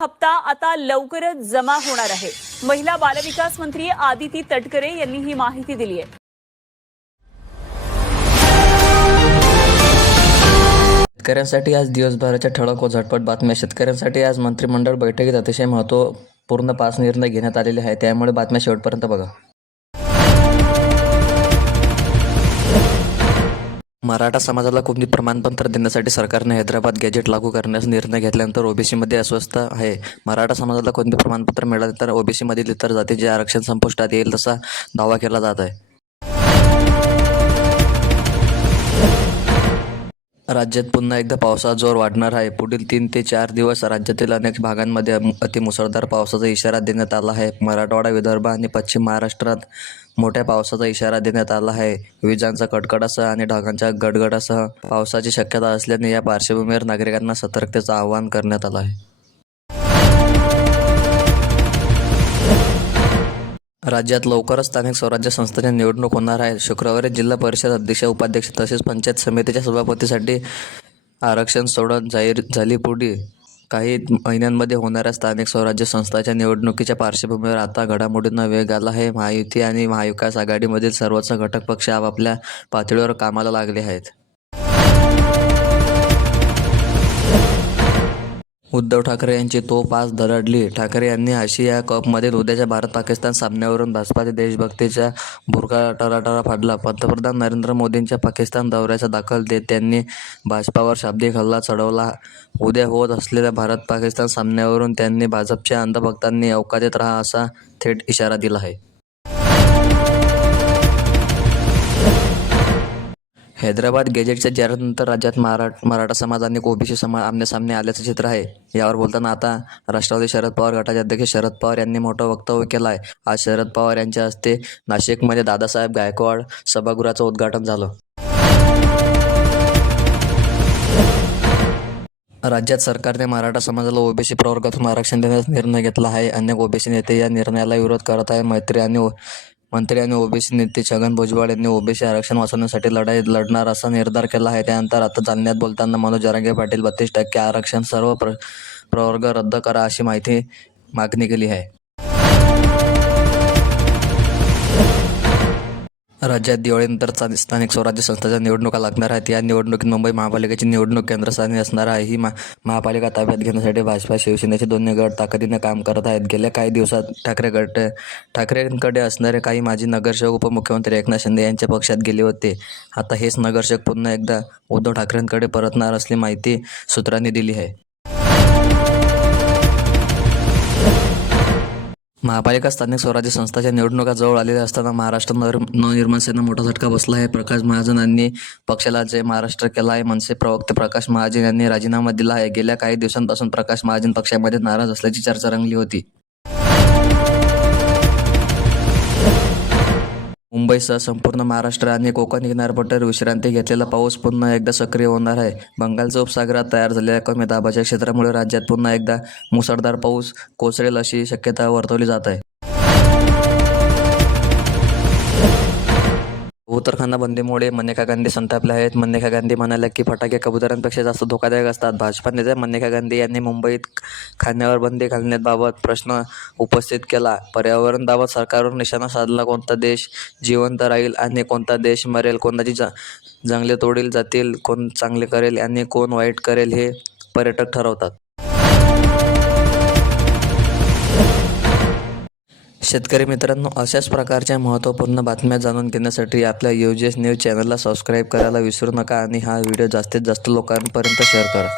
हप्ता आता लवकरच जमा होणार आहे. महिला बालविकास मंत्री आदिती तटकरे यांनी ही माहिती दिली आहे. शेतकऱ्यांसाठी आज दिवसभराच्या ठळक व झटपट बातम्या. शेतकऱ्यांसाठी आज मंत्रिमंडळ बैठकीत अतिशय महत्त्वपूर्ण पाच निर्णय घेण्यात आलेले आहेत. त्यामुळे बातम्या शेवटपर्यंत बघा. मराठा समाजाला कोणती प्रमाणपत्र देण्यासाठी सरकारने हैदराबाद गॅजेट लागू करण्याचा निर्णय घेतल्यानंतर ओबीसीमध्ये अस्वस्थ आहे. मराठा समाजाला कोणते प्रमाणपत्र मिळाले तर ओबीसीमधील इतर जातीचे आरक्षण संपुष्टात येईल तसा दावा केला जात आहे. राज्यात पुन्हा एकदा पावसाचा जोर वाढणार आहे. पुढील तीन ते चार दिवस राज्यातील अनेक भागांमध्ये अतिमुसळधार पावसाचा इशारा देण्यात आला आहे. मराठवाडा विदर्भ आणि पश्चिम महाराष्ट्रात मोठ्या पावसाचा इशारा देण्यात आला आहे. विजांचा कडकडासह आणि ढगांच्या गडगडासह पावसाची शक्यता असल्याने या पार्श्वभूमीवर नागरिकांना सतर्कतेचं आवाहन करण्यात आलं आहे. राज्यात लवकरच स्थानिक स्वराज्य संस्थांची निवडणूक होणार आहे. शुक्रवारी जिल्हा परिषद अध्यक्ष उपाध्यक्ष तसेच पंचायत समितीच्या सभापतीसाठी आरक्षण सोडत जाहीर झाली. पुढे काही महिन्यांमध्ये होणाऱ्या स्थानिक स्वराज्य संस्थांच्या निवडणुकीच्या पार्श्वभूमीवर आता घडामोडींना वेग आला आहे. महायुती आणि महाविकास आघाडीमधील सर्वच घटक पक्ष आपापल्या पातळीवर कामाला लागले आहेत. उद्धव ठाकरे यांची तोफ आज दरडली. ठाकरे यांनी आशिया कपमधील उद्याच्या भारत पाकिस्तान सामन्यावरून भाजपाचे देशभक्तीचा भुरका टराटरा फाडला. पंतप्रधान नरेंद्र मोदींच्या पाकिस्तान दौऱ्याचा दाखल देत त्यांनी भाजपावर शाब्दिक हल्ला चढवला. उद्या होत असलेल्या भारत पाकिस्तान सामन्यावरून त्यांनी भाजपच्या अंधभक्तांनी अवकाशात राहा असा थेट इशारा दिला आहे. हैदराबाद गॅजेटच्या जाहिरातीनंतर राज्यात मराठ मराठा समाज आणि ओबीसी समाज आमनेसामने आल्याचं चित्र आहे. यावर बोलताना आता राष्ट्रवादी शरद पवार गटाचे अध्यक्ष शरद पवार यांनी मोठं वक्तव्य केलं आहे आज शरद पवार यांच्या हस्ते नाशिकमध्ये दादासाहेब गायकवाड सभागृहाचं उद्घाटन झालं. राज्यात सरकारने मराठा समाजाला ओबीसी प्रवर्गातून आरक्षण देण्याचा निर्णय घेतला आहे. अनेक ओबीसी नेते या निर्णयाला विरोध करत आहे मैत्री आणि मंत्री आणि ओबीसी नेते छगन भुजबळ यांनी ओबीसी आरक्षण वाचवण्यासाठी लढाई लढणार असा निर्धार केला आहे. त्यानंतर आता जालन्यात बोलताना मनोज जरांगे पाटील बत्तीस टक्के आरक्षण सर्व प्र प्रवर्ग रद्द करा अशी माहिती मागणी केली आहे. राज्यात दिवाळीनंतर स्थानिक स्वराज्य संस्थाच्या निवडणुका लागणार आहेत. या निवडणुकीत मुंबई महापालिकेची निवडणूक केंद्रस्थानी असणार आहे. ही मा महापालिका ताब्यात घेण्यासाठी भाजपा शिवसेनेचे दोन्ही गट ताकदीने काम करत आहेत. गेल्या काही दिवसात ठाकरे गट ठाकरेंकडे असणारे काही माजी नगरसेवक उपमुख्यमंत्री एकनाथ शिंदे यांच्या पक्षात गेले होते. आता हेच नगरसेवक पुन्हा एकदा उद्धव ठाकरेंकडे परतणार असली माहिती सूत्रांनी दिली आहे. महापालिका स्थानिक स्वराज्य संस्थाच्या निवडणुका जवळ आलेल्या असताना महाराष्ट्र नवर नवनिर्माण सेना मोठा झटका बसला आहे. प्रकाश महाजन यांनी पक्षाला जय महाराष्ट्र केला आहे मनसे प्रवक्ते प्रकाश महाजन यांनी राजीनामा दिला आहे. गेल्या काही दिवसांपासून प्रकाश महाजन पक्षामध्ये नाराज असल्याची चर्चा रंगली होती. मुंबईसह संपूर्ण महाराष्ट्र आणि कोकण किनारपट्टीवर विश्रांती घेतलेला पाऊस पुन्हा एकदा सक्रिय होणार आहे. बंगालच्या उपसागरात तयार झालेल्या कमी दाबाच्या क्षेत्रामुळे राज्यात पुन्हा एकदा मुसळधार पाऊस कोसळेल अशी शक्यता वर्तवली जात आहे. उत्तराखंड बंदीमुळे मनेका गांधी संतापले आहेत. मनेका गांधी म्हणाल्या की फटाके कबुतरांपेक्षा जास्त धोकादायक असतात. भाजपा नेत्या मनेका गांधी यांनी मुंबईत खाण्यावर बंदी घालण्याबाबत प्रश्न उपस्थित केला. पर्यावरणाबाबत सरकारवर निशाणा साधला. कोणता देश जिवंत राहील आणि कोणता देश मरेल? कोणाची जा जंगले तोडील जातील? कोण चांगले करेल आणि कोण वाईट करेल? हे पर्यटक ठरवतात. शेतकरी मित्रांनो अशाच प्रकारच्या महत्त्वपूर्ण बातम्या जाणून घेण्यासाठी आपल्या यू जी एस न्यूज चॅनलला सबस्क्राईब करायला विसरू नका आणि हा व्हिडिओ जास्तीत जास्त लोकांपर्यंत शेअर करा.